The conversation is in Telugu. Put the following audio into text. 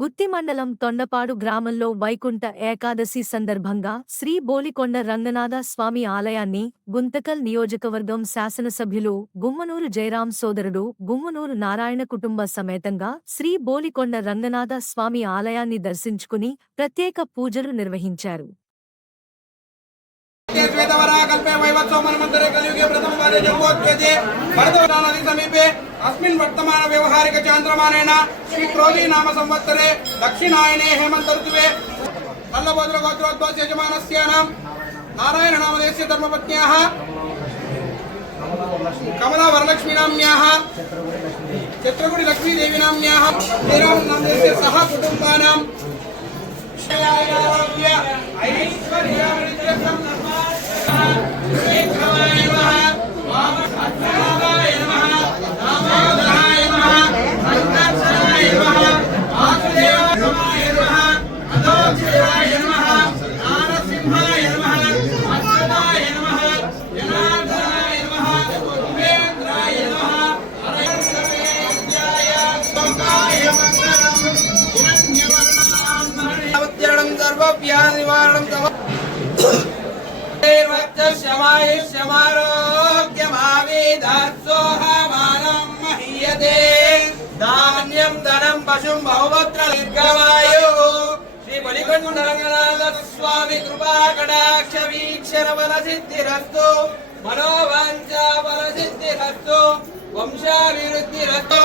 గుత్తి మండలం తొండపాడు గ్రామంలో వైకుంఠ ఏకాదశి సందర్భంగా శ్రీ బోలికొండ రంగనాథ స్వామి ఆలయాన్ని గుంతకల్ నియోజకవర్గం శాసనసభ్యులు గుమ్మనూరు జయరాం సోదరుడు గుమ్మనూరు నారాయణ కుటుంబ సమేతంగా శ్రీ బోలికొండ రంగనాథ స్వామి ఆలయాన్ని దర్శించుకుని ప్రత్యేక పూజలు నిర్వహించారు. श्वेतवराकल्पे वैवत्सोमन्वन्तरे कलियुगे प्रथमवारे जम्बोद्वेदे भरतवर्षानदी समीपे अस्मिन् वर्तमान व्यवहारिक चान्द्रमानेन श्री क्रोधी नाम संवत्सरे दक्षिणायने हेमन्त ऋतुवे अल्लभद्र गोत्रोद्भवस्य यजमानस्यानां नारायण नामधेयस्य धर्मपत्न्याः कमला वरलक्ष्मी नाम्न्याः चित्रकुटी लक्ष्मी देवी नाम्न्याः श्रीराम नामधेयस्य सह कुटुम्बानां धान्यं धनं पशुं बहुवत्र दीर्घमायुः श्री बलिकोंड रंगनाथ स्वामी कृपा कटाक्ष वीक्षण बल सिद्धिरस्तु मनोवांछा बल सिद्धिरस्तु वंशाभिवृद्धिरस्तु।